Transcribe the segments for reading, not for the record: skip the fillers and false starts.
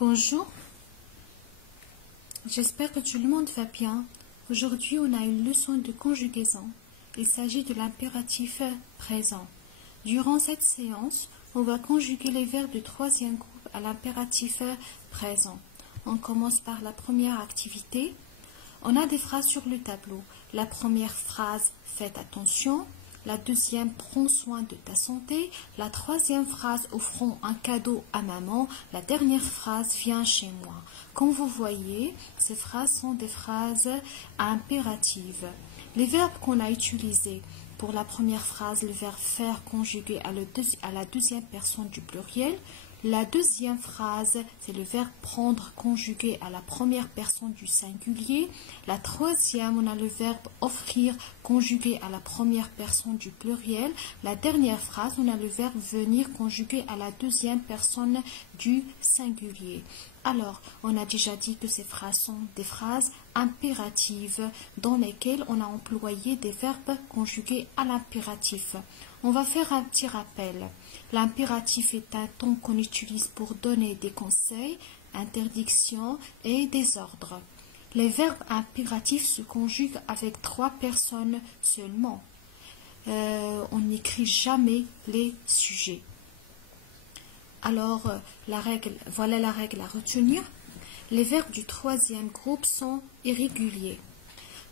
Bonjour, j'espère que tout le monde va bien. Aujourd'hui, on a une leçon de conjugaison. Il s'agit de l'impératif présent. Durant cette séance, on va conjuguer les verbes du troisième groupe à l'impératif présent. On commence par la première activité. On a des phrases sur le tableau. La première phrase, faites attention. La deuxième, prends soin de ta santé. La troisième phrase, offrons un cadeau à maman. La dernière phrase, viens chez moi. Comme vous voyez, ces phrases sont des phrases impératives. Les verbes qu'on a utilisés pour la première phrase, le verbe faire conjugué à la deuxième personne du pluriel. La deuxième phrase, c'est le verbe prendre conjugué à la première personne du singulier. La troisième, on a le verbe offrir conjugué à la première personne du pluriel. La dernière phrase, on a le verbe venir conjugué à la deuxième personne du singulier. Alors, on a déjà dit que ces phrases sont des phrases impératives dans lesquelles on a employé des verbes conjugués à l'impératif. On va faire un petit rappel. L'impératif est un ton qu'on utilise pour donner des conseils, interdictions et des ordres. Les verbes impératifs se conjuguent avec 3 personnes seulement. On n'écrit jamais les sujets. Alors, voilà la règle à retenir. Les verbes du troisième groupe sont irréguliers.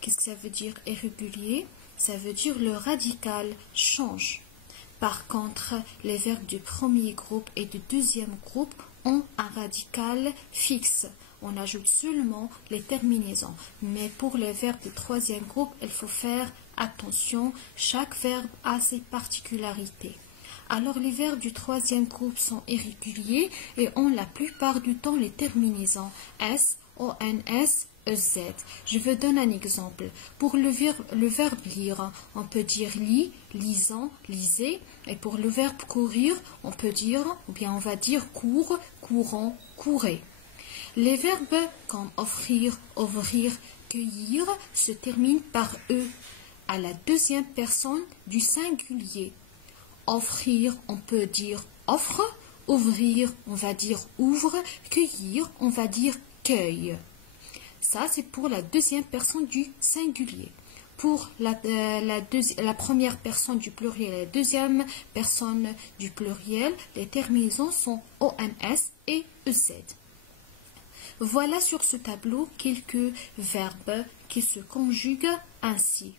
Qu'est-ce que ça veut dire irrégulier? Ça veut dire le radical change. Par contre, les verbes du premier groupe et du deuxième groupe ont un radical fixe. On ajoute seulement les terminaisons. Mais pour les verbes du troisième groupe, il faut faire attention. Chaque verbe a ses particularités. Alors, les verbes du troisième groupe sont irréguliers et ont la plupart du temps les terminaisons S, ONS, EZ. Je vous donne un exemple. Pour le verbe lire, on peut dire lit, lisant, lisez. Et pour le verbe courir, on peut dire, ou bien on va dire cours, courant, courez. Les verbes comme offrir, ouvrir, cueillir se terminent par E à la deuxième personne du singulier. Offrir, on peut dire offre. Ouvrir, on va dire ouvre. Cueillir, on va dire cueille. Ça, c'est pour la deuxième personne du singulier. Pour la première personne du pluriel et la deuxième personne du pluriel, les terminaisons sont ONS et EZ. Voilà sur ce tableau quelques verbes qui se conjuguent ainsi.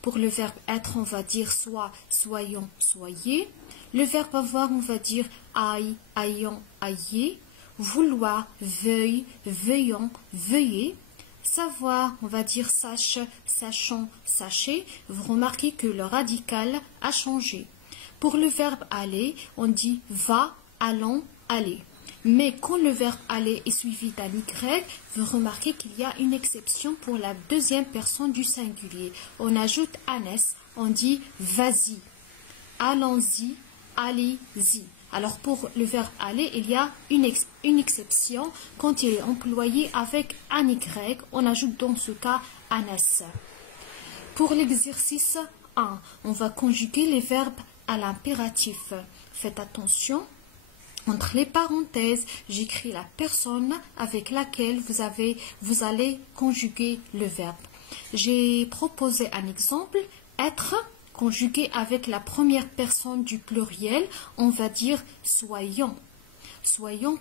Pour le verbe être, on va dire soit, soyons, soyez. Le verbe avoir, on va dire aille, ayons, ayez. Vouloir, veuille, veuillons, veuillez. Savoir, on va dire sache, sachons, sachez. Vous remarquez que le radical a changé. Pour le verbe aller, on dit va, allons, allez. Mais quand le verbe aller est suivi d'un Y, vous remarquez qu'il y a une exception pour la deuxième personne du singulier. On ajoute anès, on dit vas-y, allons-y, allez-y. Alors pour le verbe aller, il y a une exception. Quand il est employé avec un Y, on ajoute dans ce cas anès. Pour l'exercice 1, on va conjuguer les verbes à l'impératif. Faites attention. Entre les parenthèses, j'écris la personne avec laquelle vous allez conjuguer le verbe. J'ai proposé un exemple, être, conjugué avec la première personne du pluriel, on va dire soyons. Soyons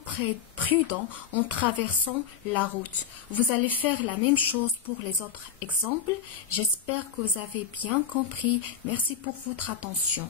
prudents en traversant la route. Vous allez faire la même chose pour les autres exemples. J'espère que vous avez bien compris. Merci pour votre attention.